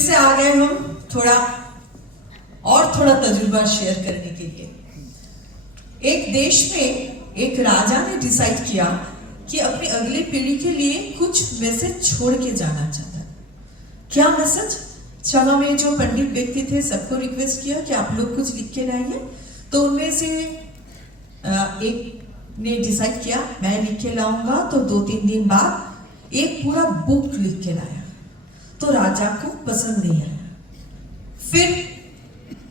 से आ गए हम थोड़ा तजुर्बा शेयर करने के लिए। एक देश में एक राजा ने डिसाइड किया कि अपनी अगली पीढ़ी के लिए कुछ मैसेज छोड़ के जाना चाहता है। क्या मैसेज? सभा में जो पंडित व्यक्ति थे सबको रिक्वेस्ट किया कि आप लोग कुछ लिख के लाइए। तो उनमें से एक ने डिसाइड किया मैं लिख के लाऊंगा। तो 2-3 दिन बाद एक पूरा बुक लिख के लाया। तो राजा को पसंद नहीं आया। फिर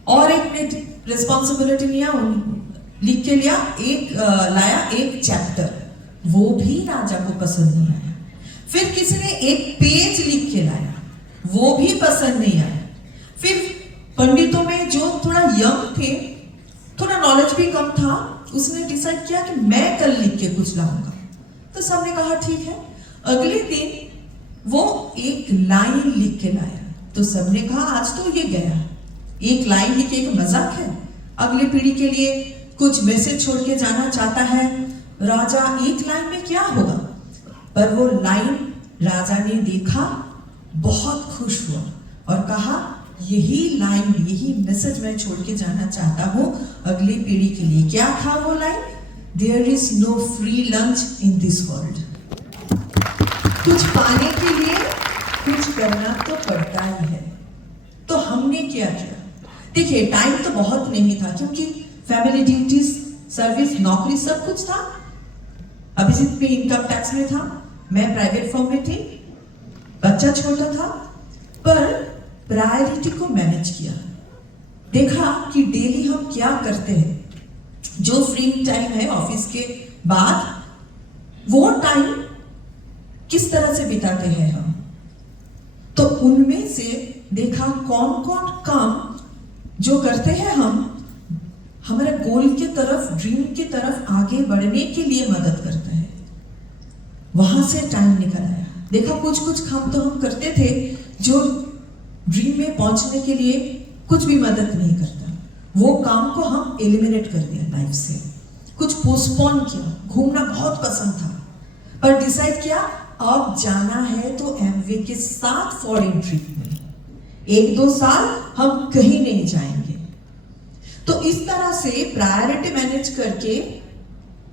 और एक ने रिस्पॉन्सिबिलिटी लिया, लिख के लाया एक चैप्टर, वो भी राजा को पसंद नहीं आया। फिर किसी ने एक पेज लिख के लाया, वो भी पसंद नहीं आया। फिर पंडितों में जो थोड़ा यंग थे, थोड़ा नॉलेज भी कम था, उसने डिसाइड किया कि मैं कल लिख के कुछ लाऊंगा। तो सबने कहा ठीक है। अगले दिन वो एक लाइन लिख के लाया। तो सबने कहा आज तो ये गया, एक लाइन लिख के एक मजाक है, अगली पीढ़ी के लिए कुछ मैसेज छोड़ के जाना चाहता है राजा, एक लाइन में क्या होगा। पर वो लाइन राजा ने देखा, बहुत खुश हुआ और कहा यही लाइन, यही मैसेज मैं छोड़ के जाना चाहता हूं अगली पीढ़ी के लिए। क्या था वो line? There is no free lunch in this world. कुछ पाने के लिए कुछ करना तो पड़ता ही है। तो हमने क्या किया? देखिए टाइम तो बहुत नहीं था क्योंकि फैमिली ड्यूटीज, सर्विस, नौकरी सब कुछ था। अभिजीत भी इनकम टैक्स में था, मैं प्राइवेट फर्म में थी, बच्चा छोटा था। पर प्रायोरिटी को मैनेज किया, देखा कि डेली हम क्या करते हैं। जो फ्री टाइम है ऑफिस के बाद, वो टाइम किस तरह से बिताते हैं हम। तो उनमें से देखा कौन कौन काम जो करते हैं हम हमारे गोल के तरफ, ड्रीम की तरफ आगे बढ़ने के लिए मदद करता है। वहां से टाइम निकल आया। देखा कुछ कुछ काम तो हम करते थे जो ड्रीम में पहुंचने के लिए कुछ भी मदद नहीं करता, वो काम को हम एलिमिनेट कर दिया लाइफ से। कुछ पोस्टपोन किया। घूमना बहुत पसंद था पर डिसाइड किया अब जाना है तो एमवे के साथ फॉरेन ट्रिप में 1-2 साल हम कहीं नहीं जाएंगे। तो इस तरह से प्रायोरिटी मैनेज करके,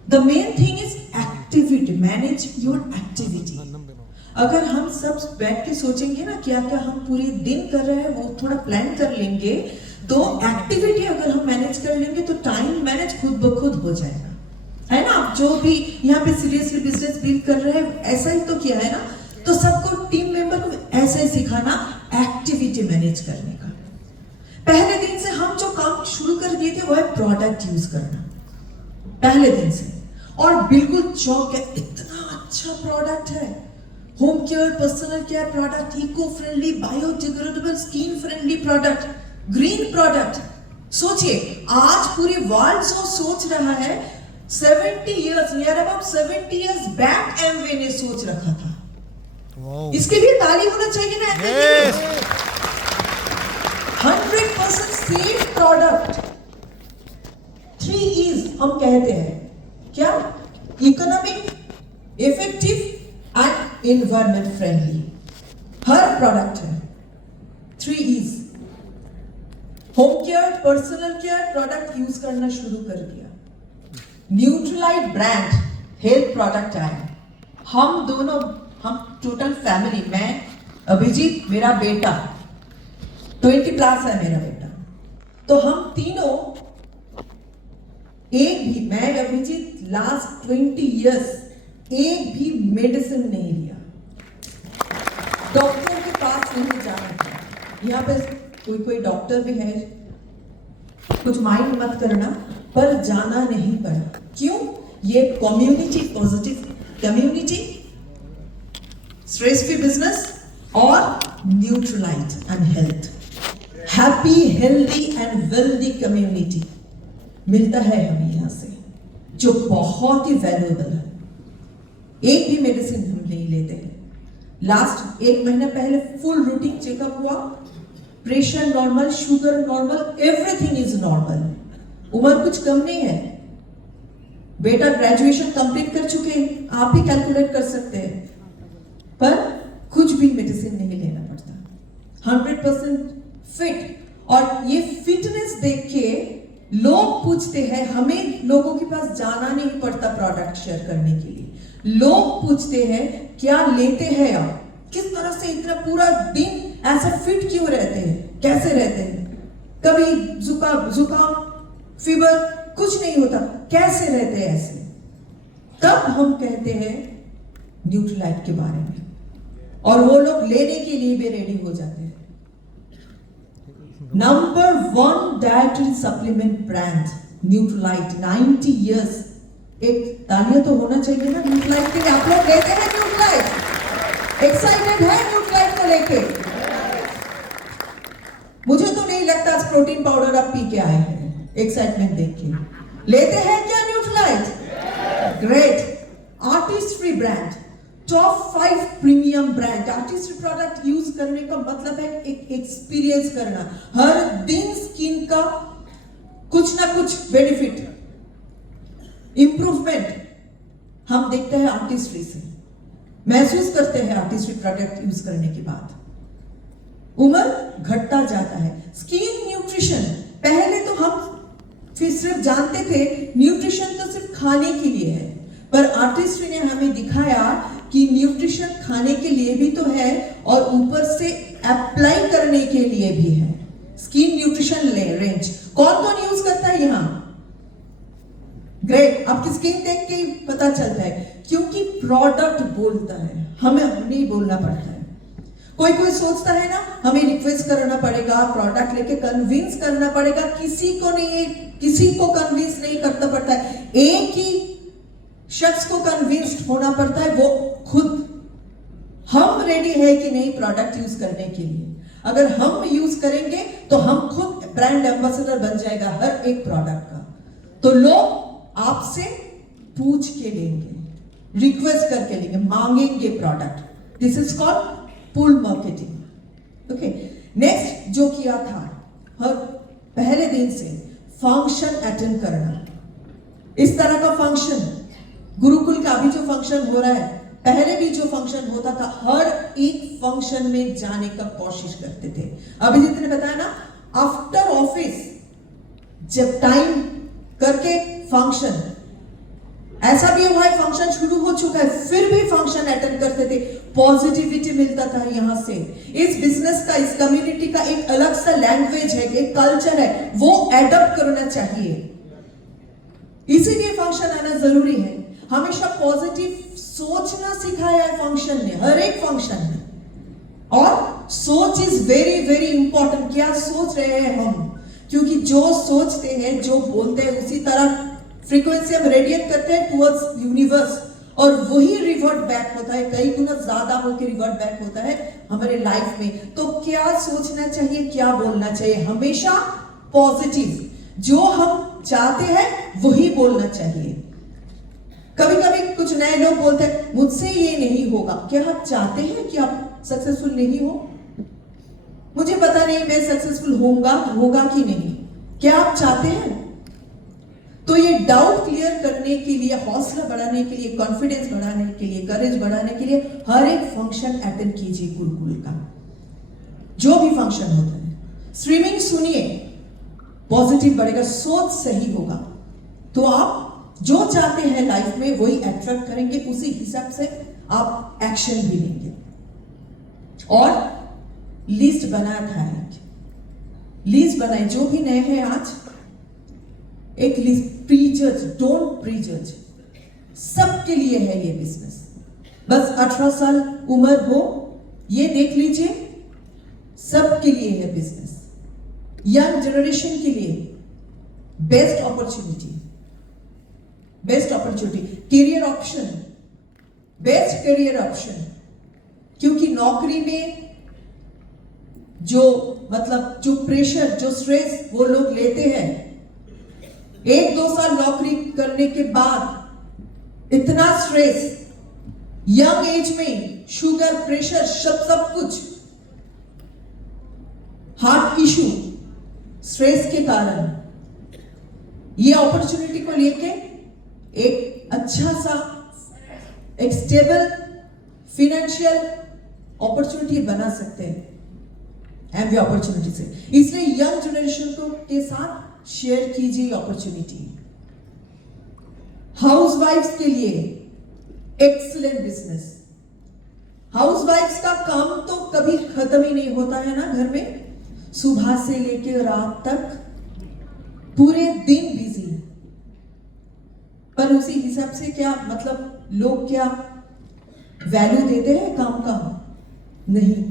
the main thing is activity, manage your activity. अगर हम सब बैठ के सोचेंगे ना क्या क्या हम पूरे दिन कर रहे हैं, वो थोड़ा प्लान कर लेंगे, तो एक्टिविटी अगर हम मैनेज कर लेंगे तो टाइम मैनेज खुद ब खुद हो जाएगा, है ना। आप जो भी यहाँ पे सीरियसली बिजनेस बिल्ड कर रहे हैं ऐसा ही तो किया है ना। तो सबको, टीम मेंबर को ऐसे ही सिखाना एक्टिविटी मैनेज करने का। पहले दिन से हम जो काम शुरू कर दिए थे वो है प्रोडक्ट यूज करना, पहले दिन से। और बिल्कुल चौक है, इतना अच्छा प्रोडक्ट है, home care, personal care product, eco friendly, biodegradable, skin friendly product, green product. सोचिए आज पूरी वर्ल्ड जो सोच रहा है 70 years, near about 70 years back Amway ने सोच रखा था। इसके लिए ताली होना चाहिए ना। yes. 100% सेफ प्रोडक्ट, 3 E's हम कहते हैं। क्या? Economic, effective and environment friendly. Her product है 3 E's। Home care, personal care product use करना शुरू कर दिया। न्यूट्रलाइट ब्रांड हेल्थ प्रोडक्ट आया। हम दोनों, हम टोटल फैमिली, मैं, अभिजीत, मेरा बेटा 20+ है मेरा बेटा, तो हम तीनों एक भी, मैं अभिजीत लास्ट 20 years एक भी मेडिसिन नहीं लिया, डॉक्टर के पास नहीं जाना था। यहाँ पे कोई डॉक्टर भी है, कुछ माइंड मत करना, पर जाना नहीं पड़ा। क्यों? ये community, positive community, stress free business और Nutrilite and health, happy, healthy and wealthy community मिलता है हमें यहां से, जो बहुत ही वैल्यूएबल है। एक भी मेडिसिन हम नहीं लेते हैं। लास्ट 1 महीना पहले फुल रूटीन चेकअप हुआ, pressure normal, sugar normal, everything is normal. उम्र कुछ कम नहीं है, बेटा ग्रेजुएशन कंप्लीट कर चुके हैं, आप ही कैलकुलेट कर सकते हैं। पर कुछ भी मेडिसिन नहीं लेना पड़ता। 100% फिट। और ये फिटनेस देख के लोग पूछते हैं, हमें लोगों के पास जाना नहीं पड़ता प्रोडक्ट शेयर करने के लिए। लोग पूछते हैं क्या लेते हैं आप, किस तरह से इतना पूरा दिन ऐसा फिट क्यों रहते हैं, कैसे रहते हैं, कभी जुकाम फीवर कुछ नहीं होता, कैसे रहते हैं ऐसे। तब हम कहते हैं न्यूट्रीलाइट के बारे में, और वो लोग लेने के लिए भी रेडी हो जाते हैं। Number 1 dietary supplement brand Nutrilite, 90 years. एक तालियां तो होना चाहिए ना न्यूट्रीलाइट के लिए। आप लोग लेते हैं न्यूट्रीलाइट, एक्साइटेड है न्यूट्रीलाइट को लेके? मुझे तो नहीं लगता प्रोटीन पाउडर आप पी के आए हैं एक्साइटमेंट देख के। लेते हैं क्या Nutrilite? Great. Artistry brand, top 5 premium brand. Artistry product use करने का मतलब है एक एक्सपीरियंस करना, हर दिन स्किन का कुछ ना कुछ बेनिफिट, इंप्रूवमेंट हम देखते हैं आर्टिस्ट्री से, महसूस करते हैं आर्टिस्ट्री प्रोडक्ट यूज करने के बाद। उम्र घटता जाता है। स्किन न्यूट्रिशन, पहले तो हम फिर सिर्फ जानते थे न्यूट्रिशन तो सिर्फ खाने के लिए है, पर आर्टिस्ट्री ने हमें दिखाया कि न्यूट्रिशन खाने के लिए भी तो है और ऊपर से अप्लाई करने के लिए भी है। स्किन न्यूट्रिशन रेंज कौन कौन यूज करता है यहाँ? ग्रेट, आपकी स्किन देख के पता चलता है, क्योंकि प्रोडक्ट बोलता है, हमें नहीं बोलना पड़ता है। कोई सोचता है ना हमें रिक्वेस्ट करना पड़ेगा, प्रोडक्ट लेके कन्विंस करना पड़ेगा, किसी को कन्विंस नहीं करना पड़ता है, एक ही शख्स को कन्विंस्ड होना पड़ता है, वो खुद। हम रेडी है कि नहीं प्रोडक्ट यूज करने के लिए? अगर हम यूज करेंगे तो हम खुद ब्रांड एम्बेसडर बन जाएगा हर एक प्रोडक्ट का। तो लोग आपसे पूछ के लेंगे, रिक्वेस्ट करके लेंगे, मांगेंगे product. This is called pull marketing. Okay, next जो किया था, हर पहले दिन से फंक्शन अटेंड करना। इस तरह का फंक्शन, गुरुकुल का अभी जो फंक्शन हो रहा है, पहले भी जो फंक्शन होता था, हर एक फंक्शन में जाने का कोशिश करते थे। अभी जितने बताया ना, आफ्टर ऑफिस जब टाइम करके फंक्शन, ऐसा भी हुआ है फंक्शन शुरू हो चुका है फिर भी फंक्शन अटेंड करते थे, पॉजिटिविटी मिलता था यहां से। इस बिजनेस का, इस कम्युनिटी का एक अलग सा लैंग्वेज है, एक कल्चर है, वो एडॉप्ट करना चाहिए, इसीलिए फंक्शन आना जरूरी है। हमेशा पॉजिटिव सोचना सिखाया है फंक्शन ने, हर एक फंक्शन में। और सोच इज वेरी वेरी इंपॉर्टेंट। क्या सोच रहे हैं हम, क्योंकि जो सोचते हैं, जो बोलते हैं, उसी तरह फ्रीक्वेंसी हम रेडिएट करते हैं टुवर्ड्स यूनिवर्स, और वही रिवर्ट बैक होता है, कई गुना ज्यादा होकर रिवर्ट बैक होता है हमारे लाइफ में। तो क्या सोचना चाहिए, क्या बोलना चाहिए? हमेशा पॉजिटिव, जो हम चाहते हैं वही बोलना चाहिए। कभी कभी कुछ नए लोग बोलते हैं मुझसे ये नहीं होगा। क्या आप चाहते हैं कि आप सक्सेसफुल नहीं हो? मुझे पता नहीं मैं सक्सेसफुल होगा कि नहीं। क्या आप चाहते हैं? तो ये डाउट क्लियर करने के लिए, हौसला बढ़ाने के लिए, कॉन्फिडेंस बढ़ाने के लिए, करेज बढ़ाने के लिए हर एक फंक्शन अटेंड कीजिए गुरुकुल का, जो भी फंक्शन होता है। स्ट्रीमिंग सुनिए, पॉजिटिव बढ़ेगा, सोच सही होगा तो आप जो चाहते हैं लाइफ में वही अट्रैक्ट करेंगे, उसी हिसाब से आप एक्शन भी लेंगे। और लिस्ट बनाया था, एक लिस्ट बनाई, जो भी नए हैं आज, एक लिस्ट। प्रीजज, डोंट प्रीजज, सबके लिए है ये बिजनेस। बस 18 साल उम्र हो, ये देख लीजिए, सबके लिए है बिजनेस। यंग जनरेशन के लिए best opportunity, career option, best career option. क्योंकि नौकरी में जो प्रेशर, जो स्ट्रेस वो लोग लेते हैं, 1-2 साल नौकरी करने के बाद इतना स्ट्रेस, यंग एज में शुगर, प्रेशर, सब कुछ, हार्ट इशू, स्ट्रेस के कारण, ये अपॉर्चुनिटी को लेके एक अच्छा सा, एक स्टेबल फाइनेंशियल अपॉर्चुनिटी बना सकते हैं। एमवे अपॉर्चुनिटी से। इसलिए यंग जनरेशन को के साथ शेयर कीजिए अपॉर्चुनिटी। हाउसवाइफ्स के लिए एक्सीलेंट बिजनेस। हाउसवाइफ्स का काम तो कभी खत्म ही नहीं होता है ना घर में, सुबह से लेकर रात तक पूरे दिन बिजी। पर उसी हिसाब से क्या मतलब लोग क्या वैल्यू देते हैं काम का? नहीं।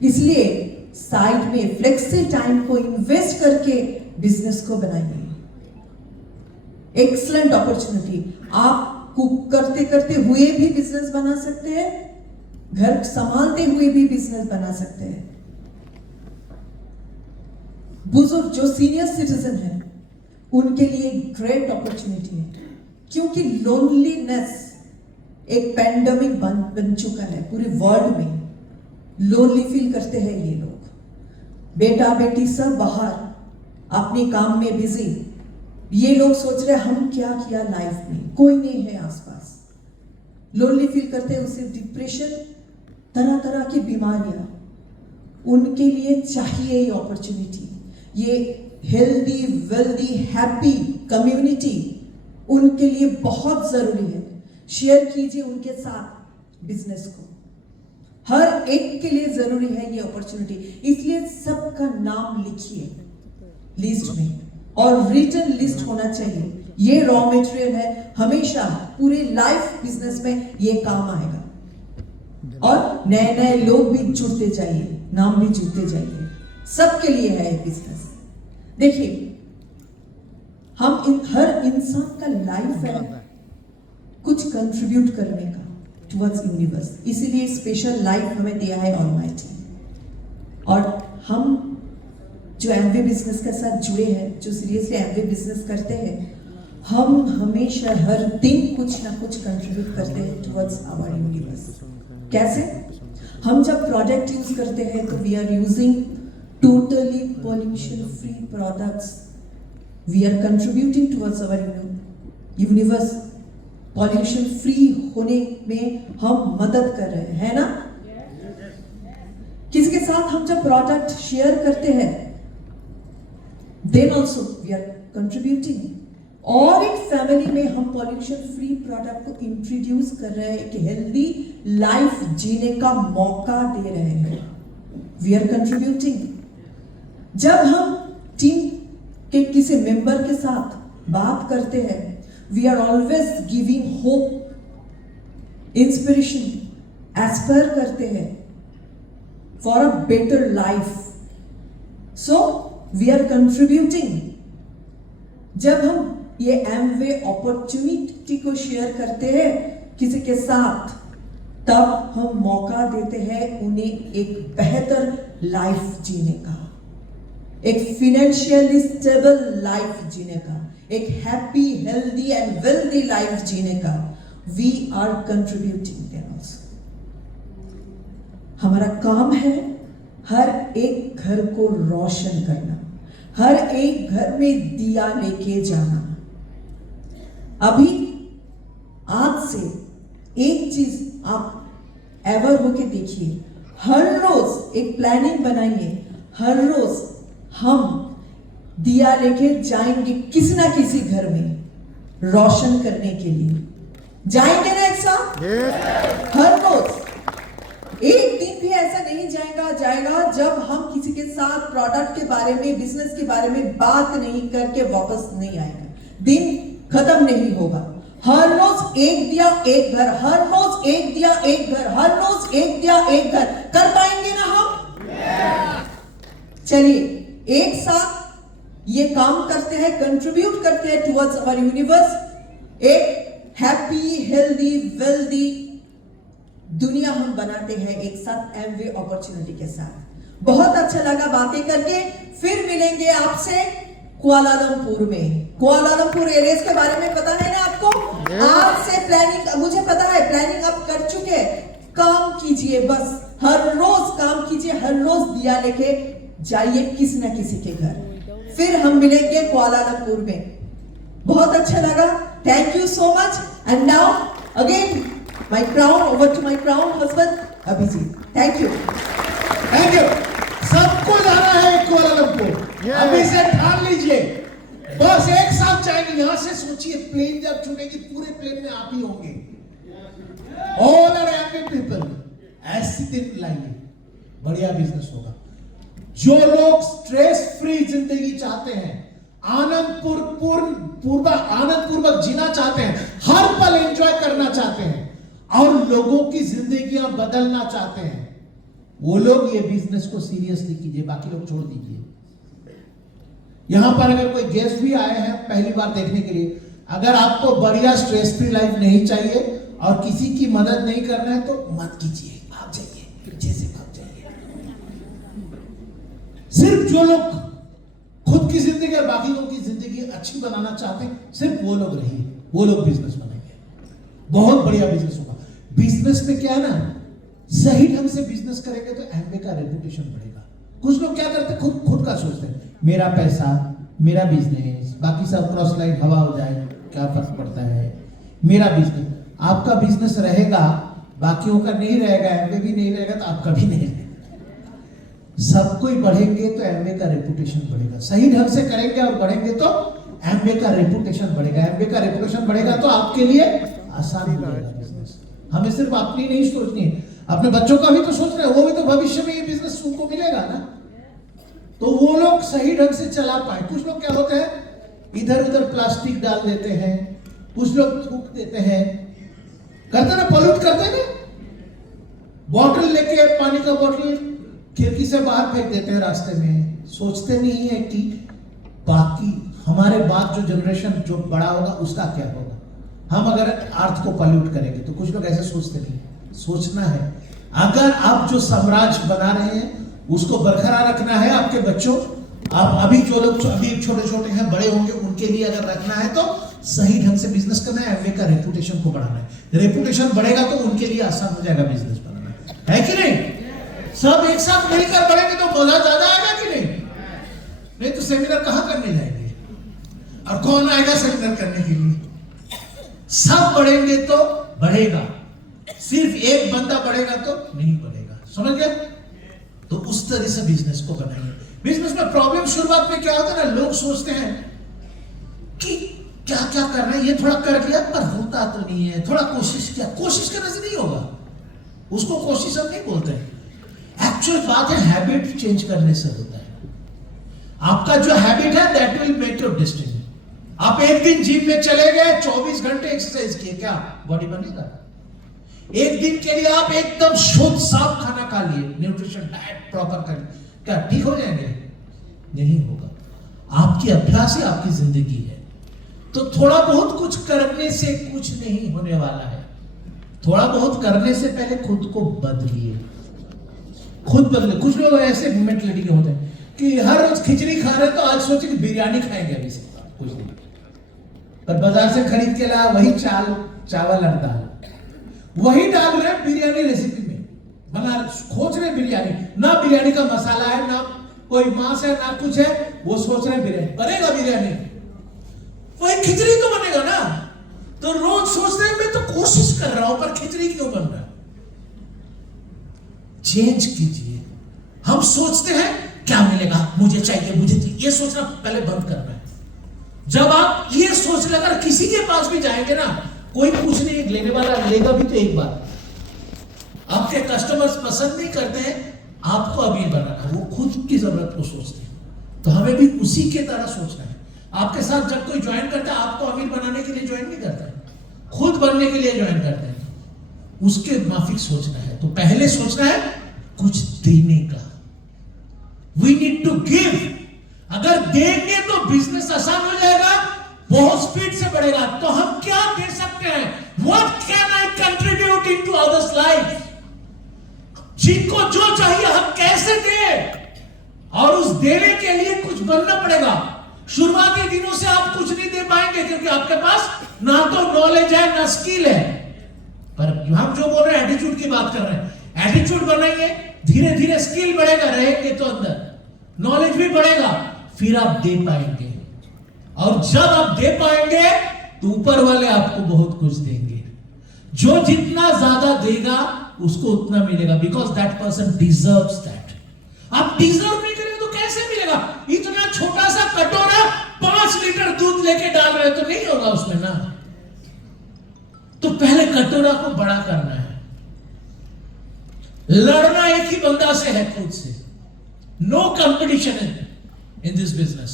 इसलिए साइड में फ्लेक्सी टाइम को इन्वेस्ट करके बिजनेस को बनाइए। Excellent opportunity. आप कुक करते करते हुए भी बिजनेस बना सकते हैं, घर संभालते हुए भी बिजनेस बना सकते हैं। बुजुर्ग जो सीनियर सिटीजन है उनके लिए ग्रेट अपॉर्चुनिटी है, क्योंकि लोनलीनेस एक पैंडेमिक बन चुका है पूरे वर्ल्ड में। लोनली फील करते हैं ये लोग, बेटा बेटी सब बाहर अपने काम में बिजी। ये लोग सोच रहे हम क्या किया लाइफ में, कोई नहीं है आसपास। लोनली फील करते हैं, उससे डिप्रेशन, तरह तरह की बीमारियां। उनके लिए चाहिए ये अपॉर्चुनिटी, ये हेल्दी वेल्दी हैप्पी कम्युनिटी उनके लिए बहुत जरूरी है। शेयर कीजिए उनके साथ बिजनेस को, हर एक के लिए जरूरी है ये अपॉर्चुनिटी। इसलिए सबका नाम लिखिए लिस्ट में, और रिटन लिस्ट होना चाहिए। ये रॉ मटेरियल है, हमेशा पूरे लाइफ बिजनेस में ये काम आएगा। और नए नए लोग भी जुड़ते जाइए, नाम भी जुड़ते जाइए, सबके लिए है ये बिजनेस। देखिए हम हर इंसान का लाइफ है कुछ कंट्रीब्यूट करने का टुवर्ड्स यूनिवर्स, इसीलिए स्पेशल लाइफ हमें दिया है ऑलमाइटी। और हम जो एमवे बिजनेस के साथ जुड़े हैं, जो सीरियसली एमवे बिजनेस करते हैं, हम हमेशा हर दिन कुछ ना कुछ कंट्रीब्यूट करते हैं टुवर्ड्स आवर यूनिवर्स। कैसे? हम जब प्रोडक्ट यूज करते हैं तो we are using totally pollution free products. We are contributing towards our universe. Pollution free होने में हम मदद कर रहे हैं, है ना? किसी के साथ हम जब प्रोडक्ट शेयर करते हैं, then also we are contributing. और एक फैमिली में हम पॉल्यूशन फ्री प्रोडक्ट को इंट्रोड्यूस कर रहे हैं, एक हेल्दी लाइफ जीने का मौका दे रहे हैं। We are contributing. जब हम टीम के किसी मेंबर के साथ बात करते हैं, we are always giving hope, inspiration, aspire करते हैं for a better life. So we are contributing. जब हम ये एमवे अपॉर्चुनिटी को शेयर करते हैं किसी के साथ, तब हम मौका देते हैं उन्हें एक बेहतर लाइफ जीने का, एक फाइनेंशियली स्टेबल लाइफ जीने का, एक happy healthy and wealthy life जीने का। We are contributing there also. हमारा काम है हर एक घर को रोशन करना, हर एक घर में दिया लेके जाना। अभी आज से एक चीज आप एवर होके देखिए, हर रोज एक प्लानिंग बनाइए, हर रोज हम दिया लेके जाएंगे किसी ना किसी घर में रोशन करने के लिए। जाएंगे ना एक साथ? हर रोज। एक दिन भी ऐसा नहीं जाएगा जब हम किसी के साथ प्रोडक्ट के बारे में, बिजनेस के बारे में बात नहीं करके वापस नहीं आएगा। दिन खत्म नहीं होगा। हर रोज एक दिया एक घर, हर रोज एक दिया एक घर, हर रोज एक दिया एक घर। कर पाएंगे ना हम? चलिए एक साथ ये काम करते हैं, कंट्रीब्यूट करते हैं टुवर्ड्स आवर यूनिवर्स। एक हैप्पी हेल्दी वेल्दी दुनिया हम बनाते हैं एक साथ एमवे अपॉर्चुनिटी के साथ। बहुत अच्छा लगा बातें करके। फिर मिलेंगे आपसे कुआलालंपुर में। कुआलालंपुर एरियाज के बारे में पता है ना आपको? आज से प्लानिंग, मुझे पता है प्लानिंग आप कर चुके। काम कीजिए, बस हर रोज काम कीजिए, हर रोज दिया लेके जाइए किसी ना किसी के घर। फिर हम मिलेंगे कुआलालंपुर में। बहुत अच्छा लगा। Thank you so much. And now again my crown over to my crown husband Abhijit. Thank you. सबको जाना है कुआलालंपुर। अभी से ठान लीजिए, बस एक साथ जाएंगे। यहां से सोचिए, प्लेन जब छूटेगी पूरे प्लेन में आप ही होंगे। All are happy people. ऐसी दिन लाइए, बढ़िया बिजनेस होगा। जो लोग स्ट्रेस फ्री जिंदगी चाहते हैं, आनंद पूर्वक जीना चाहते हैं, हर पल एंजॉय करना चाहते हैं और लोगों की जिंदगियां बदलना चाहते हैं, वो लोग ये बिजनेस को सीरियसली कीजिए, बाकी लोग छोड़ दीजिए। यहां पर अगर कोई गेस्ट भी आए हैं पहली बार देखने के लिए, अगर आपको बढ़िया स्ट्रेस फ्री लाइफ नहीं चाहिए और किसी की मदद नहीं करना है तो मत कीजिए, भाग जाइए, पीछे से भाग जाइए। सिर्फ जो लोग खुद की जिंदगी और बाकी लोगों की जिंदगी अच्छी बनाना चाहते हैं, सिर्फ वो लोग रहिए, वो लोग बिजनेस बनाएंगे, बहुत बढ़िया बिजनेस होगा। बिजनेस में क्या है ना, सही ढंग से बिजनेस करेंगे तो एमवे का रेपुटेशन बढ़ेगा। कुछ लोग क्या करते हैं, खुद का सोचते हैं, मेरा पैसा, मेरा बिजनेस, बाकी सब क्रॉस लाइन हवा हो जाए, क्या फर्क पड़ता है, मेरा बिजनेस। आपका बिजनेस रहेगा, बाकियों का नहीं रहेगा, एमवे भी नहीं रहेगा तो आपका भी नहीं रहेगा। सब कोई बढ़ेंगे तो एमवे का रेपुटेशन बढ़ेगा। सही ढंग से करेंगे और बढ़ेंगे तो एमवे का रेपुटेशन बढ़ेगा। एमवे का रेपुटेशन बढ़ेगा तो आपके लिए आसान हो जाएगा बिजनेस। हमें सिर्फ अपनी नहीं सोचनी है, अपने बच्चों का भी तो सोच रहे हैं, वो भी तो भविष्य में ये बिजनेस उनको मिलेगा ना, तो वो लोग सही ढंग से चला पाए। कुछ लोग क्या होते हैं, इधर उधर प्लास्टिक डाल देते हैं, कुछ लोग थूक देते हैं, करते ना, पॉल्यूट करते ना, बॉटल लेके, पानी का बॉटल खिड़की से बाहर फेंक देते हैं रास्ते में। सोचते नहीं है कि बाकी हमारे बाद जो जनरेशन जो बड़ा होगा उसका क्या होगा। हम अगर अर्थ को पॉल्यूट करेंगे तो कुछ लोग ऐसे सोचते नहीं, सोचना है। अगर आप जो साम्राज्य बना रहे हैं उसको बरकरार रखना है, आपके बच्चों, आप अभी जो लोग अभी छोटे छोटे हैं, बड़े होंगे, उनके लिए अगर रखना है तो सही ढंग से बिजनेस करना है, एमवे का रेपुटेशन को बढ़ाना है। रेपुटेशन बढ़ेगा तो उनके लिए आसान हो जाएगा बिजनेस बनाना, है कि नहीं? सब एक साथ मिलकर बढ़ेंगे तो मजा ज्यादा आएगा कि नहीं? नहीं तो सेमिनार कहां करने जाएंगे और कौन आएगा सेमिनार करने के लिए? सब बढ़ेंगे तो बढ़ेगा, सिर्फ एक बंदा बढ़ेगा तो नहीं बढ़ेगा। समझ गए? तो उस तरह से बिजनेस को बनाइए। बिजनेस में प्रॉब्लम शुरुआत में क्या होता है ना, लोग सोचते हैं कि क्या क्या करना है, ये थोड़ा कर लिया पर होता तो नहीं है, थोड़ा कोशिश किया, कोशिश करने से नहीं होगा, उसको कोशिश हम नहीं बोलते हैं। एक्चुअल बात है हैबिट चेंज करने से होता है। आपका जो हैबिट है that will make your destiny. आप एक दिन जिम में चले गए, 24 घंटे एक्सरसाइज किए, क्या बॉडी बनेगा? एक दिन के लिए आप एकदम शुद्ध साफ खाना खा लिए, न्यूट्रिशन डाइट प्रॉपर कर, क्या ठीक हो जाएंगे? नहीं होगा। आपकी अभ्यास ही आपकी जिंदगी है। तो थोड़ा बहुत कुछ करने से कुछ नहीं होने वाला है। थोड़ा बहुत करने से पहले खुद को बदलिए, खुद बदले। कुछ लोग ऐसे मेंटलिटी के होते हैं कि हर रोज खिचड़ी खा रहे हैं तो आज सोचे कि बिरयानी खाएंगे अभी से, कुछ नहीं, पर बाजार से खरीद के लाया वही चावल और दाल, वही डाल रहे हैं बिरयानी रेसिपी में, बना खोज रहे बिरयानी, ना बिरयानी का मसाला है, ना कोई मांस है, ना कुछ है, वो सोच रहे बिरयानी बनेगा, बिरयानी वही खिचड़ी तो बनेगा ना। तो रोज सोच रहे हैं मैं तो कोशिश कर रहा हूं पर खिचड़ी क्यों बन रहा है? चेंज कीजिए। हम सोचते हैं क्या मिलेगा, मुझे चाहिए, मुझे चाहिए, ये सोचना पहले बंद करना है। जब आप ये सोच लेकर किसी के पास भी जाएंगे ना, कोई कुछ नहीं लेने वाला, लेगा भी तो एक बार। आपके कस्टमर्स पसंद नहीं करते हैं आपको अमीर बनाना, वो खुद की जरूरत को सोचते हैं। तो हमें भी उसी के तरह सोचना है। आपके साथ जब कोई ज्वाइन करता है, आपको अमीर बनाने के लिए ज्वाइन नहीं करता है, खुद बनने के लिए ज्वाइन करते हैं। उसके माफिक सोचना है। तो पहले सोचना है कुछ देने का। We need to give. अगर देंगे तो बिजनेस आसान हो जाएगा, बहुत स्पीड से बढ़ेगा। तो हम क्या दे सकते हैं? What can I contribute into others life? जिनको जो चाहिए हम कैसे दें, और उस देने के लिए कुछ बनना पड़ेगा। शुरुआती दिनों से आप कुछ नहीं दे पाएंगे क्योंकि आपके पास ना तो नॉलेज है ना स्किल है। पर हम जो बोल रहे हैं एटीट्यूड की बात कर रहे हैं। एटीट्यूड बनाइए, धीरे धीरे स्किल बढ़ेगा, रहेंगे तो अंदर नॉलेज भी बढ़ेगा, फिर आप दे पाएंगे। और जब आप दे पाएंगे तो ऊपर वाले आपको बहुत कुछ देंगे। जो जितना ज्यादा देगा उसको उतना मिलेगा, because that person deserves that. आप डिजर्व नहीं करेंगे तो कैसे मिलेगा? इतना छोटा सा कटोरा 5 लीटर दूध लेके डाल रहे तो नहीं होगा उसमें ना। तो पहले कटोरा को बड़ा करना है। लड़ना एक ही बंदा से है, खुद से। No competition in this business,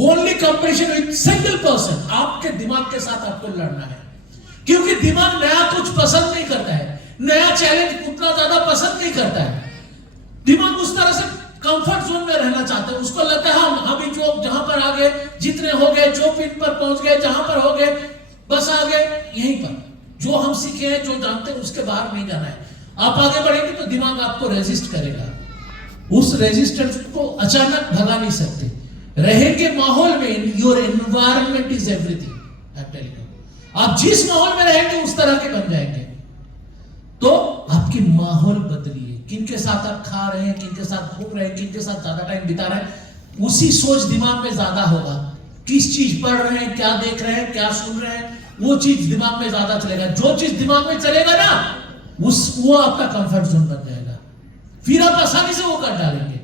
only competition with single person. आपके दिमाग के साथ आपको लड़ना है, क्योंकि दिमाग नया कुछ पसंद नहीं करता है, नया चैलेंज उतना ज्यादा पसंद नहीं करता है। दिमाग उस तरह से कंफर्ट जोन में रहना चाहता है। उसको लगता है हम अभी जो जहां पर आ गए, जितने हो गए, जो पिन पर पहुंच गए, जहां पर हो गए, बस आ गए यहीं पर। जो हम सीखे हैं, जो जानते हैं, उसके बाहर नहीं जाना है। आप आगे बढ़ेंगे तो दिमाग आपको रेजिस्ट करेगा। उस रेजिस्टेंस को अचानक भगा नहीं सकते। रहेंगे माहौल में, your environment is everything. I am telling you, आप जिस माहौल में रहेंगे उस तरह के बन जाएंगे। तो आपकी माहौल बदलिए। किनके साथ आप खा रहे हैं, किनके साथ घूम रहे हैं, किनके साथ ज्यादा टाइम बिता रहे हैं, उसी सोच दिमाग में ज्यादा होगा। किस चीज पढ़ रहे हैं, क्या देख रहे हैं, क्या सुन रहे हैं, वो चीज दिमाग में ज्यादा चलेगा। जो चीज दिमाग में चलेगा ना, वो आपका कंफर्ट जोन बन जाएगा। फिर आप आसानी से वो कर डालेंगे।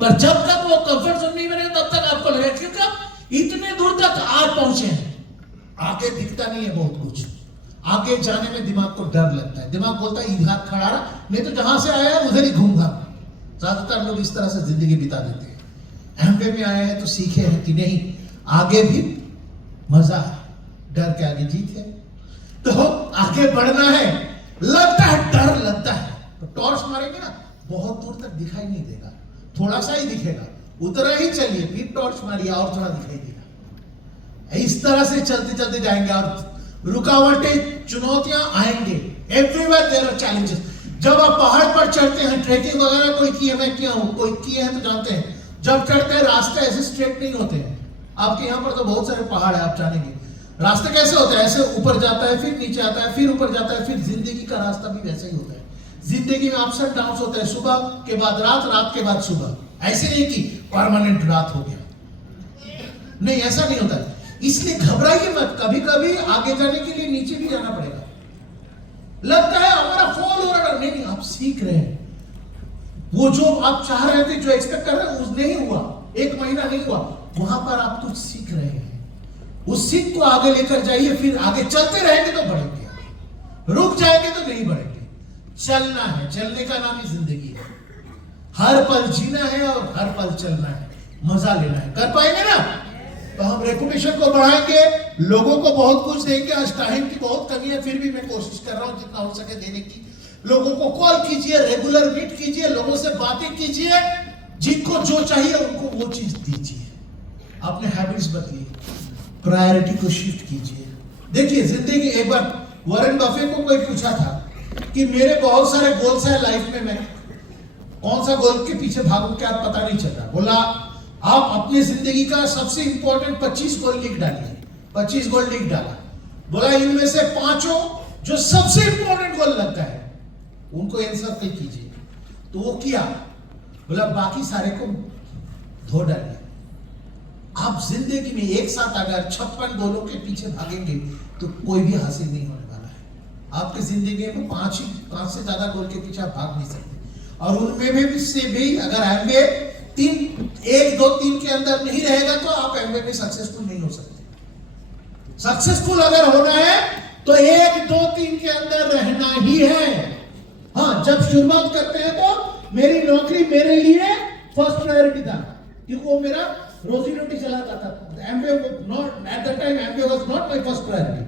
पर जब तक वो कंफर्ट जोन नहीं बनेगा तब तक आपको लगेगा, क्योंकि आप इतने दूर तक आज पहुंचे हैं, आगे दिखता नहीं है बहुत कुछ। आगे जाने में दिमाग को डर लगता है। दिमाग बोलता है इधर खड़ा रहा, नहीं तो जहां से आया है उधर ही घूम घाम। ज्यादातर लोग इस तरह से जिंदगी बिता देते हैं। एमवे में आए हैं तो सीखे हैं कि नहीं, आगे भी मजा है, डर के आगे जीत है। तो आगे बढ़ना है। लगता है डर लगता है, तो टॉर्च मारेंगे ना, बहुत दूर तक दिखाई नहीं देगा, थोड़ा सा ही दिखेगा। उतना ही चलिए, फिर टॉर्च मारिए और थोड़ा दिखाई देगा। इस तरह से चलते चलते जाएंगे। और रुकावटें, चुनौतियां आएंगे। Everywhere there are challenges. जब आप पहाड़ पर चढ़ते हैं, ट्रैकिंग वगैरह कोई किए, मैं किया हूं, कोई किए हैं तो जानते हैं, जब चढ़ते हैं रास्ते ऐसे स्ट्रेट नहीं होते हैं। आपके यहाँ पर तो बहुत सारे पहाड़ है, आप जानेंगे रास्ते कैसे होते हैं। ऐसे ऊपर जाता है, फिर नीचे आता है, फिर ऊपर जाता है। फिर जिंदगी का रास्ता भी वैसे ही होता है। जिंदगी में अप्स एंड डाउन्स होते हैं। सुबह के बाद रात, रात के बाद सुबह। ऐसे नहीं कि परमानेंट रात हो गया, नहीं, ऐसा नहीं होता। इसलिए घबराइए मत। कभी कभी आगे जाने के लिए नीचे भी जाना पड़ेगा। लगता है हमारा फॉल हो रहा है, नहीं, आप सीख रहे हैं। वो जो आप चाह रहे थे, जो एक्सपेक्ट कर रहे हैं, उस नहीं हुआ, 1 महीना नहीं हुआ, वहां पर आप कुछ सीख रहे हैं। उस सीख को आगे लेकर जाइए। फिर आगे चलते रहेंगे तो बढ़ेंगे, रुक जाएंगे तो नहीं बढ़ेंगे। चलना है, चलने का नाम ही जिंदगी है। हर पल जीना है और हर पल चलना है, मजा लेना है। कर पाएंगे ना? तो हम रेपुटेशन को बढ़ाएंगे, लोगों को बहुत कुछ देंगे। आज टाइम की बहुत कमी है, फिर भी मैं कोशिश कर रहा हूं जितना हो सके देने की। लोगों को कॉल कीजिए, रेगुलर मीट कीजिए, लोगों से बातें कीजिए, जिनको जो चाहिए उनको वो चीज दीजिए। अपने हैबिट्स बदलिए, प्रायोरिटी को शिफ्ट कीजिए। देखिए जिंदगी, एक बार वॉरेन बफेट को कोई पूछा था कि मेरे बहुत सारे गोल्स हैं लाइफ में, मैं कौन सा गोल के पीछे भागूं, क्या पता नहीं चल रहा। बोला आप अपनी जिंदगी का सबसे इंपॉर्टेंट 25 गोल लिख डालिए। 25 गोल लिख डाला। बोला इनमें से 5 जो सबसे इंपॉर्टेंट गोल लगता है उनको एंसर कीजिए। तो वो किया। बोला बाकी सारे को धो डालिए। आप जिंदगी में एक साथ अगर 56 गोलों के पीछे भागेंगे तो कोई भी हासिल नहीं होने वाला है। आपकी जिंदगी में 5 से ज्यादा गोल के पीछे आप भाग नहीं सकते। और उनमें भी से भी अगर एमवे 1, 2, 3 के अंदर नहीं रहेगा तो आप एमवे में सक्सेसफुल नहीं हो सकते। सक्सेसफुल अगर होना है तो 1, 2, 3 के अंदर रहना ही है। हाँ, जब शुरुआत करते हैं तो मेरी नौकरी मेरे लिए फर्स्ट प्रायोरिटी था, क्योंकि वो मेरा रोजी रोटी चलाता था। Amway not at the time, Amway was not my first priority,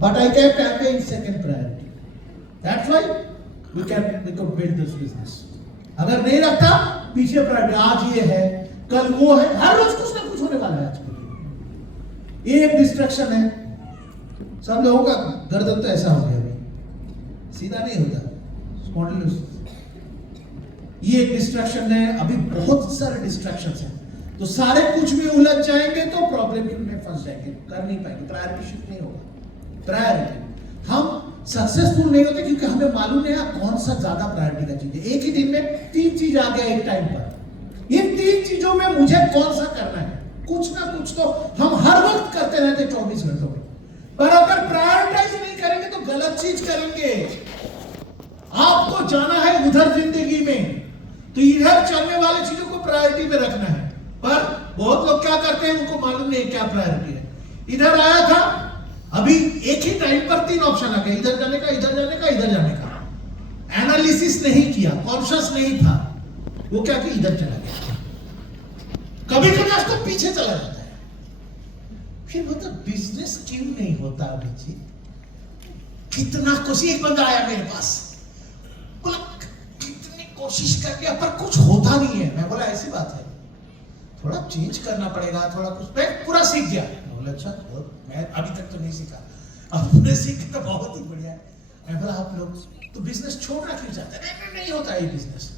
but I kept Amway in second priority. That's why we can build this business. अगर नहीं रखता पीछे प्रायोरिटी, आज ये है, कल वो है, हर रोज कुछ ना कुछ होने वाला है। आज के लिए एक डिस्ट्रैक्शन है। सब लोगों का गर्दन तो ऐसा हो गया भाई, सीधा नहीं होता, स्पॉन्डिलोसिस। ये एक डिस्ट्रैक्शन है। अभी बहुत सारे डिस्ट्रैक्शंस हैं, तो सारे कुछ भी उलझ जाएंगे तो प्रॉब्लम में फंस जाएंगे, कर नहीं पाएंगे, प्रायोरिटी शिफ्ट नहीं होगा। प्रायोरिटी हम सक्सेसफुल नहीं होते क्योंकि हमें मालूम नहीं है कौन सा ज्यादा प्रायोरिटी का चीज है। एक ही दिन में 3 चीज आ गया एक टाइम पर। इन 3 चीजों में मुझे कौन सा करना है? कुछ ना कुछ तो हम हर वक्त करते रहते 24 घंटों में। पर अगर प्रायोरिटाइज नहीं करेंगे तो गलत चीज करेंगे। आपको जाना है उधर जिंदगी में तो इधर चलने वाली चीजों को प्रायोरिटी में रखना है। पर बहुत लोग क्या करते हैं, उनको मालूम नहीं क्या प्रायोरिटी है। इधर आया था, अभी एक ही टाइम पर 3 ऑप्शन आ गए, इधर जाने का, इधर जाने का, इधर जाने का। एनालिसिस नहीं किया, कॉन्शियस नहीं था, वो क्या कि इधर चला गया। कभी कभी उसको पीछे चला जाता है। फिर मतलब बिजनेस क्यों नहीं होता अभिजीत? कितना कोशिश, एक बंदा आया मेरे पास, बोला कितनी कोशिश कर लिया पर कुछ होता नहीं है। मैं बोला ऐसी बात है, थोड़ा चेंज करना पड़ेगा, थोड़ा कुछ। मैं पूरा सीख गया। मैं बोला अच्छा, मैं अभी तक तो नहीं सीखा, अब पूरे सीख तो बहुत ही बढ़िया है। मैं बोला आप लोग तो बिजनेस छोड़ना क्यों चाहते हैं? नहीं होता है बिजनेस।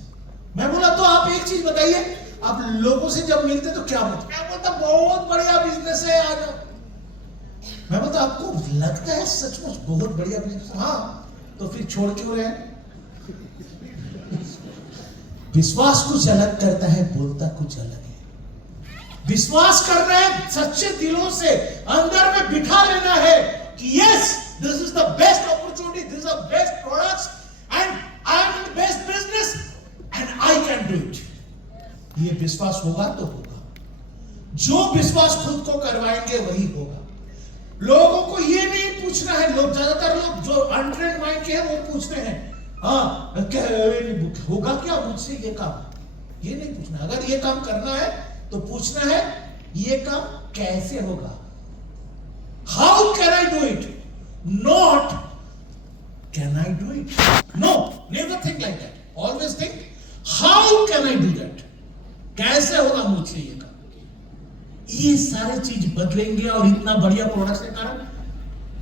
मैं बोला तो आप एक चीज बताइए, आप लोगों से जब मिलते तो क्या बोलते? मैं बोलता बहुत बढ़िया बिजनेस है, आ जाओ। मैं बोलता आपको लगता है सचमुच बहुत बढ़िया बिजनेस? हाँ, तो फिर छोड़ क्यों रहे? विश्वास कुछ अलग करता है, बोलता कुछ अलग है। विश्वास करना है सच्चे दिलों से, अंदर में बिठा लेना है कि yes, this is the best opportunity, this is the best products and I am in the best business and I can do it. ये विश्वास होगा तो होगा। जो विश्वास खुद को करवाएंगे वही होगा। लोगों को ये नहीं पूछना है, लोग ज्यादातर लोग जो अनट्रेंड माइंड के हैं वो पूछते हैं हाँ क्या होगा क्या मुझसे ये काम, ये नहीं पूछना। अगर ये काम करना है तो पूछना है ये काम कैसे होगा, how can I do it, not can I do it. No, never think like that, always think how can I do that, कैसे होगा मुझसे ये काम। ये सारे चीज बदलेंगे और इतना बढ़िया प्रोडक्ट के कारण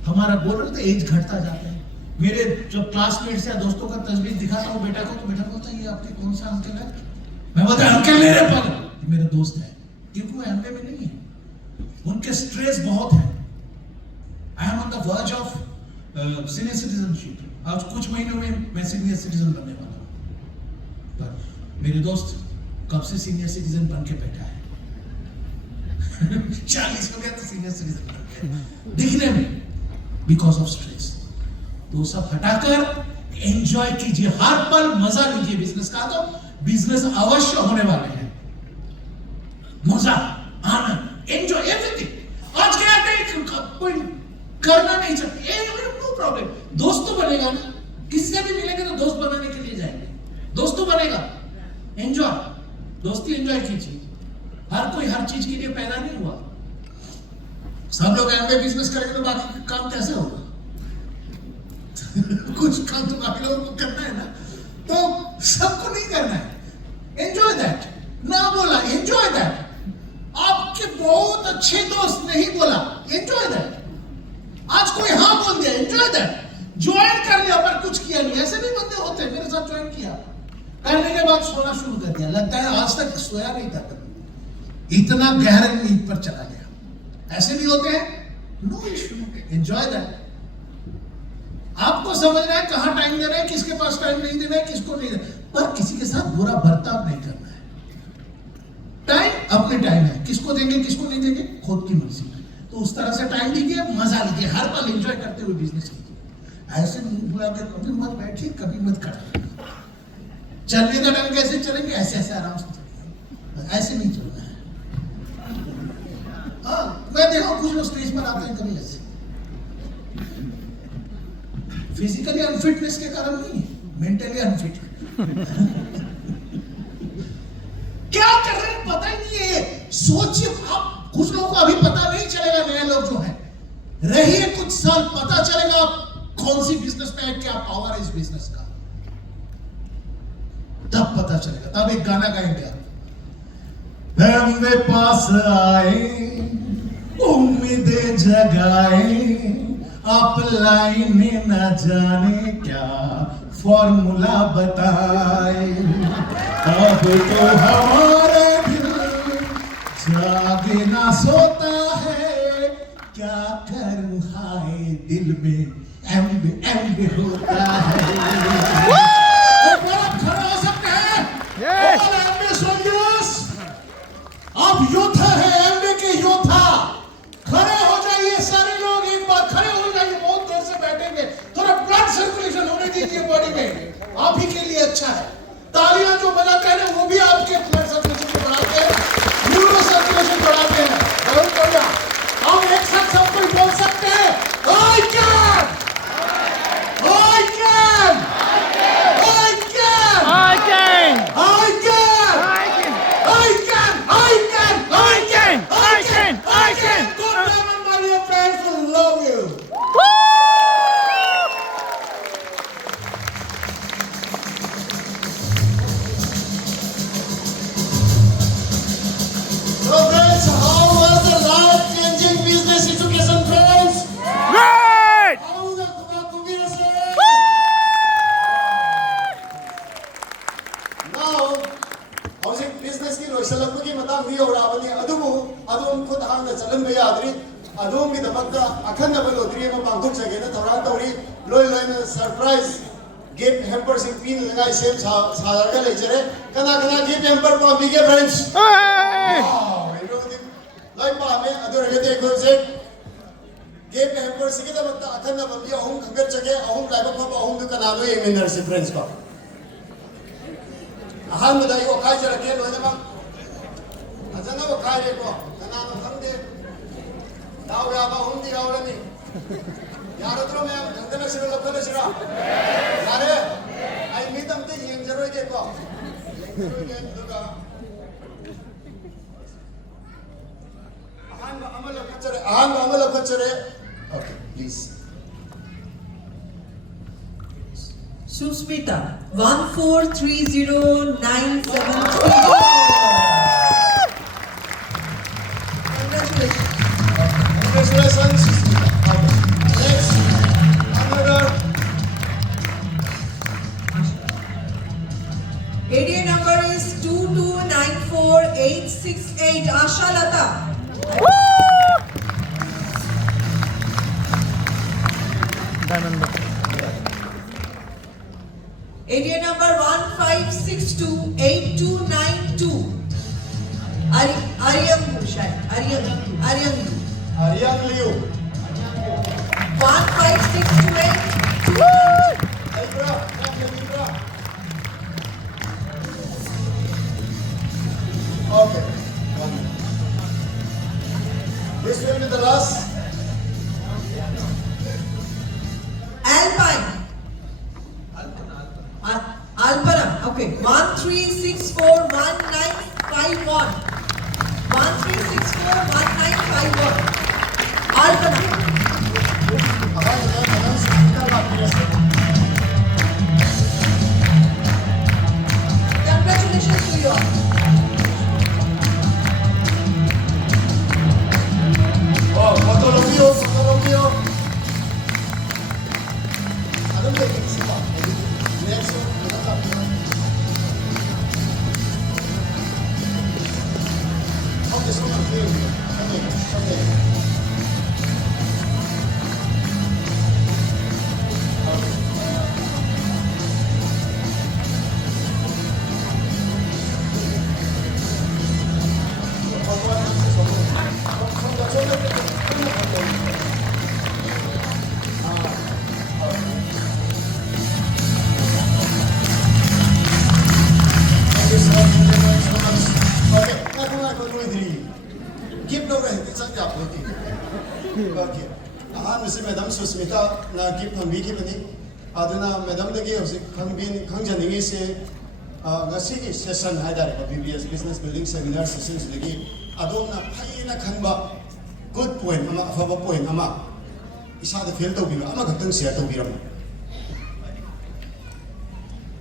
हमारा बोल रहे थे एज घटता जाता है। मेरे जो क्लासमेट्स या दोस्तों का तस्वीर दिखाता हूँ बेटा को, तो बेटा बोलता है ये आपके कौन सा अंकल है? मैं बोलता अंकल मेरे पास मेरे दोस्त है, क्योंकि वो एमबीए में नहीं है, उनके स्ट्रेस बहुत है। I am on the verge of senior citizenship. आज कुछ महीनों में मैं सीनियर सिटीजन बनने वाला हूँ, पर मेरे दोस्त कब से सीनियर सिटीजन बन के बैठा है 40 हो गया तो सीनियर सिटीजन बन गया दिखने में, बिकॉज ऑफ स्ट्रेस। तो सब हटाकर एंजॉय कीजिए, हर पल मजा लीजिए बिजनेस का। तो बिजनेस अवश्य होने वाले हैं, मजा आना, एंजॉय एवरीथिंग। आज क्या है कोई करना नहीं चाहते, नो प्रॉब्लम, दोस्त तो बनेगा ना, किससे भी मिलेंगे तो दोस्त बनाने के लिए जाएंगे, दोस्त तो बनेगा। एंजॉय, दोस्ती एंजॉय कीजिए। हर कोई हर चीज के लिए पैदा नहीं हुआ। सब लोग एमबीए बिजनेस करेंगे तो बाकी काम कैसे होगा? कुछ काम तो बाकी लोगों को करना है ना, तो सबको नहीं करना है। एंजॉय दैट, ना बोला एंजॉय दैट। आपके बहुत अच्छे दोस्त नहीं बोला, एंजॉय दैट। आज कोई हाँ बोल दिया, एंजॉय दैट। ज्वाइन कर लिया पर कुछ किया नहीं, ऐसे नहीं बंदे होते। मेरे साथ ज्वाइन किया, करने के बाद सोना शुरू कर दिया, लगता है आज तक सोया नहीं था, इतना गहरे नींद पर चला गया। ऐसे भी होते हैं, नो इश्यू, एंजॉय दैट। आपको समझना है कहां टाइम देना है, किसके पास टाइम नहीं देना है, किसको नहीं देना, पर किसी के साथ बुरा बर्ताव नहीं करना है। टाइम अपने टाइम है, किसको देंगे किसको नहीं देंगे खुद की मर्जी। तो उस तरह से टाइम दीजिए, मजा लीजिए, हर पल एंजॉय करते हुए बिजनेस कीजिए। ऐसे बुला के कभी मत बैठिए, कभी मत कर। चलने का टाइम कैसे चलेंगे, ऐसे ऐसे आराम से चलेंगे, ऐसे नहीं चलना है। हाँ, मैं देखा कुछ लोग स्टेज पर आते हैं कभी ऐसे, फिजिकली अनफिटनेस के कारण नहीं, मेंटली अनफिट। क्या कर रहे हैं पता ही नहीं है। सोचिए, आप कुछ लोगों को अभी पता नहीं चलेगा, नए लोग जो हैं, रहिए कुछ साल, पता चलेगा आप कौन सी बिजनेस में है, क्या पावर है इस बिजनेस का, तब पता चलेगा। तब एक गाना गाएंगे आप, मेरे पास आए उम्मीदें जगाए, आप लाइन न जाने क्या फॉर्मूला बताए, अब तो हमारे दिल जागे ना सोता है, क्या करूं हाय दिल में एम्ब एम्ब होता है। खड़ा हो सकते हैं आप योद्धा है, एमबीए के योद्धा, खड़े हो जाइए सारे लोग, एक बार खड़े हो जाइए। बहुत देर से बैठेंगे, थोड़ा ब्लड सर्कुलेशन होने दीजिए बॉडी में, आप ही के लिए अच्छा है। तालियां जो बजाते हैं ना, वो भी आपके ब्लड सर्कुलेशन को बढ़ाते हैं, न्यूरो सर्कुलेशन बढ़ाते हैं। बहुत बढ़िया। हम एक साथ सब कोई बोल सकते हैं, I can, I can, I can, I can! I can, I can! I can, I can, I can! I can! I can! Good night, my dear friends. Love you. So friends, how was the life-changing business education, friends? Great! How was the Kubira? Now, how's business ki loisalakpagi matang di aurabani adumu adum khud hangna chalan ba yadri adum ki damakta akhanna ba lotri ma pangthuk jage na thorang tauri loi na surprise gift hamper sing pin lagai sem sajarga lejare kana gift hamper ko bige friends. Hey! Wow, like pa me adur hede ko se gift hamper sing ki damakta akhanna ba bi ahum khangat jage ahum laiba pa ahum du kana do yeminner se friends ko Ahmad यो खाई जरा के लोने मा अजना वो खाई रे को तना नो खंदे दाव या बा हुंदी आवरनी यार उतरो मैं गंगना सिर लपने सिरा यारे आई मीतम ते यंग जरो के को के दुगा अहम अमल खचरे okay please Susmita 1430973. Congratulations. Congratulations. Next, another. ADA number is 2294868. Asha Lata. ADA number 15628292. Aryangu shayad. Aryangu. Aryan Liu. 15628. Libra. Libra. Okay. One minute. This will be the last. Alpine. Alpana. Okay. 13641951. 13641951. Alpana. Congratulations to you all. Oh, fotologio. Anong taking siya? Next one. Okay, so okay. Okay. Ahan si Madam Susmita na gift ng biki ni. Aduna Madam dagi hosik khangjaningi se ngasi ki session haidare ka BBS Business Building Seminar sessions lagi adom na phaina khangba good point ama afaba point ama isada fail to biba ama gatang share to biram.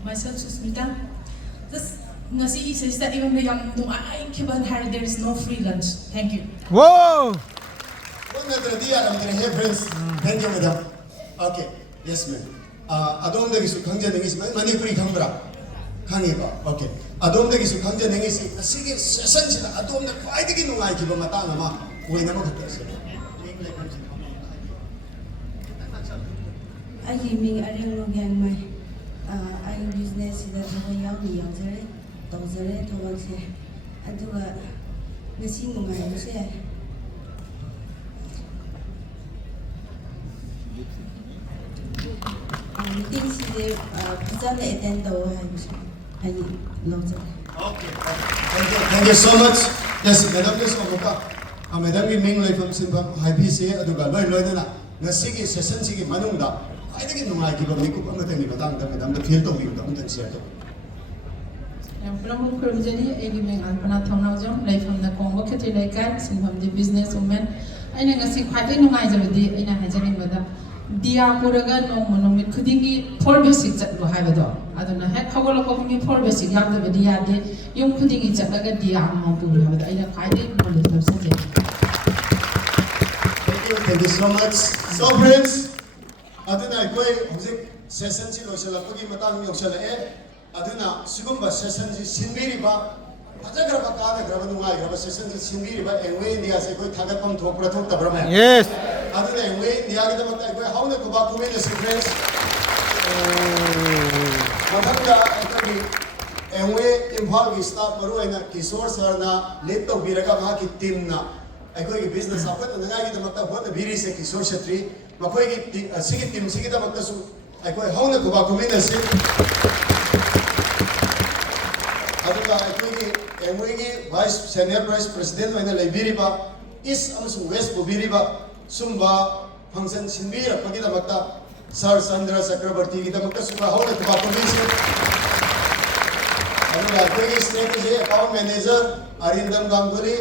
Myself, Susmita. This ngasi isa even the young nung ay kiban har there is no free lunch. Thank you. Whoa! Hey friends, thank you madam. Okay, yes ma'am. Adom dagi su khangjaningi se Manipuri khangbra. Khangi ba? Okay. Adom dagi su khangjaningi se asigi session sila adom na khwaidagi nungai ki ba matang ama oina mo khatta se. ꯑꯩꯒꯤ ꯃꯤꯡ ꯑꯔꯦꯡꯂꯣ ꯒ꯭ꯌꯥꯟꯃꯥꯏ ꯑꯩ ꯕꯤꯖꯤꯅꯦꯁꯁꯤꯗ ꯊꯕꯛ ꯌꯥꯎꯖꯔꯦ ꯇꯧꯖꯔꯦ ꯊꯕꯛꯁꯦ ꯑꯗꯨꯒ ꯉꯁꯤ ꯅꯨꯡꯉꯥꯏꯕꯁꯦ ꯃꯤꯇꯤꯡꯁꯤꯗꯤ ꯐꯖꯅ ꯑꯦꯇꯦꯟ ꯇꯧ ꯍꯥꯏꯕꯁꯦ ꯑꯩ ꯂꯧꯖꯔꯦ Okay. Thank you so much. Yes, Madam, please amuka. Madam ki ming laifam sinbam haipi se aduga loi loi na ngasigi session sigi manungda aidagi nungai ki bam nikup amatang ni batang da Madam da feel to bi da amtan share to. Pramu Kurujani, Egiming Alpana Townajam, Life from the Congo Kitty Lake, Sinham the business woman. I never see quite a noise of the in a Hajarin with them. Dia Puraga, no monomit, Kudingi, 4 basics at Lohavado. I don't know, heck, how will I me 4 basic young the Dia de young pudding is like a dia amount to have it. I don't hide it, but it's not Thank you so much. So friends, aduna koi music session si loisala pagi matang yoksala aduna sugumba session si sinbiri ba ajagra ba kana graba nungai graba session si sinbiri ba engwe india se koi thagat pam thok prathok tabra ma Yes. aduna engwe india ga damat koi hauna ko ba kume ne friends mathakda akagi engwe imphal gi staff maru aina kishore sir na lead to biraga ma ki team na अखोई business आपन नंगाई दमत होत बिरी से किशोर छत्री मखोई की सिगी team सिगी दमत सु अखोई हौन Quba cumin से अदुगा अखोई की एमओई की वाइस सीनियर वाइस प्रेसिडेंट मैंने लेबिरिबा इस अमसु वेस्ट बुबिरिबा सुंबा फंक्शन सिनबी रखगी दमत सर चंद्र चक्रवर्ती की दमत सु हौन कुबा कुमिन से अदुगा अखोई की strategy account manager Arindam Ganguly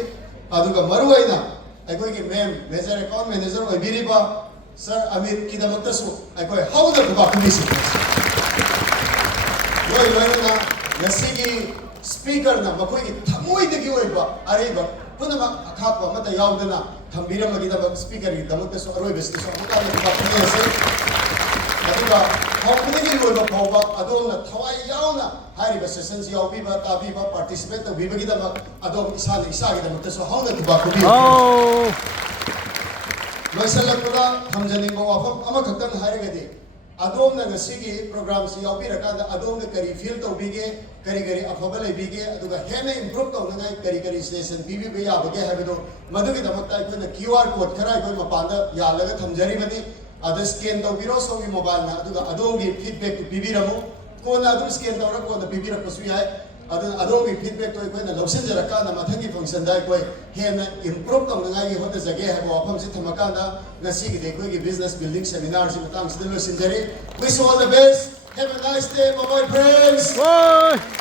अदुगा मरुआइना अखोई की मैम मेजर अकाउंट मैनेजर ओइबिरिबा सर अमित की दमक्तसु अखोई हौदा कुबा कुमिसि लोय लोयना नसिगी स्पीकर ना मखोई की थमोइदगी ओइबा अरेबा पुनमा अखापा मत यावदना थंबिरमगी दमक स्पीकर की दमक्तसु अरोइबसु अमुका कुबा कुमिसि अदुगा हौदगी लोइबा फौबा अदोमना थवाई यावना हारिबा सेशन से यावबीबा ताबीबा पार्टिसिपेट तौबीबगी दमक अदोम इसाने इसागी दमक्तसु हौना कुबा कुमि Oh. लोइसलकदा थमजनिंबा वाफम अमखतन हारिगदि अदोमना ngasiगी प्रोग्राम से यावबीरकादा अदोमना करी फील तौबीगे करी करी अफबा लेबीगे अदुगा हेना इंप्रूव तौनगाई करी स्टेशन बीबी याबगे हाबिदो मदुगी दमक्ता अखोना क्यूआर कोड खरा अखोई मपानदा यालगा थमजरिबनी अदर स्कैन तौबीरो सोगी मोबाइल ना अदुगा अदोमगी फीडबैक पीबीरमु कोना अदुम स्कैन तौरा कोना पीबीरकसु याय अदोमगी फीडबैक तो अखोना लौसनजरकाना मथंगी फंक्शन दा अखोई हेना इंप्रूव तौनगाई होता जगे हाबो वाफम से थमकाना ngasiगी देखोगी बिजनेस बिल्डिंग सेमिनार से मतंग सिदलो सिंजरी wish all the best have a nice day my friends Boy.